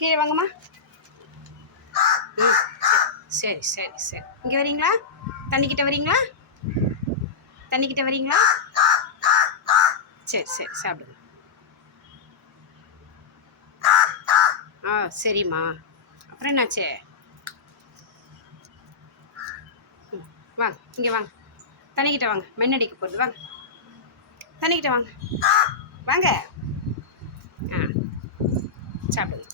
கீழே வாங்கம்மா. ம் சரி சரி சரி. இங்கே வரீங்களா? தண்ணிக்கிட்ட வரீங்களா? தண்ணிக்கிட்ட வரீங்களா? சரி சரி சாப்பிடுங்க. ஆ சரிம்மா. அப்புறம் என்னாச்சு? ம் வாங்க இங்கே வாங்க. தண்ணிக்கிட்ட வாங்க மென்னடிக்க போகுது வாங்க. தண்ணிக்கிட்ட வாங்க. வாங்க. ஆ சாப்பிடுங்க.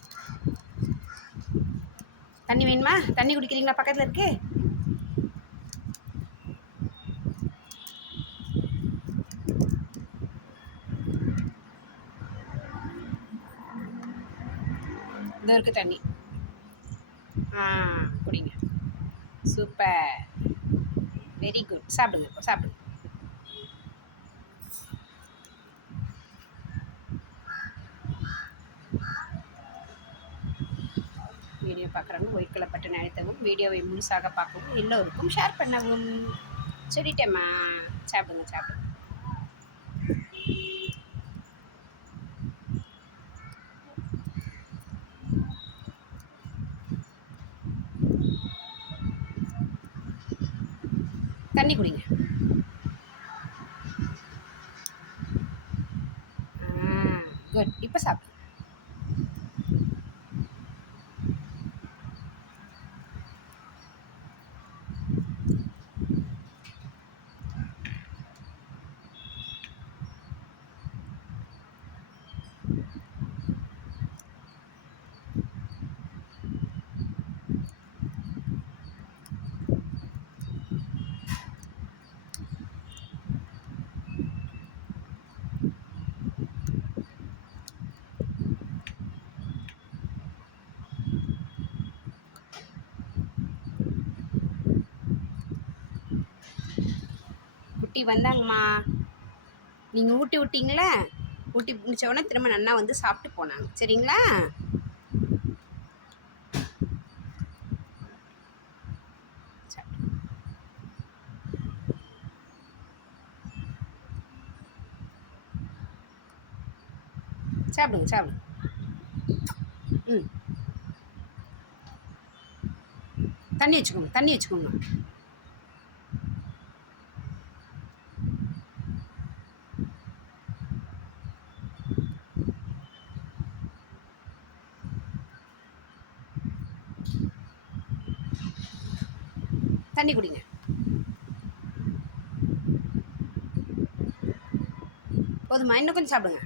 தண்ணி வேணுமா? தண்ணி குடிக்கிறீங்களா? பக்கத்தில் இருக்கு. இதோ இருக்கு தண்ணி. ஆ குடிங்க. சூப்பர். வெரி குட் சாப்பிடுங்க இப்போ சாப்பிடுங்க. வீடியோ பார்க்குறவங்க ஒயிட் கலர் பட்டன் அழுத்தவும் வீடியோவை முழுசாக பார்க்கவும் எல்லோருக்கும் ஷேர் பண்ணவும். சொல்லிட்டேம்மா. சாப்பிடுங்க சாப்பிடுங்க. தண்ணி குடிங்க. குட் இப்போ சாப்பிடுங்க ஊட்டி வந்தாங்கம்மா. நீங்கள் ஊட்டி விட்டீங்களே? ஊட்டி முடிச்சவொடனே திரும்ப நன்னா வந்து சாப்பிட்டு போனாங்க. சரிங்களா? சாப்பிடுங்க சாப்பிடுங்க. ம். தண்ணி வச்சுக்கோங்க தண்ணி வச்சுக்கோங்க. தண்ணி குடிங்க. போதுமா? இன்னும் கொஞ்சம் சாப்பிடுங்க.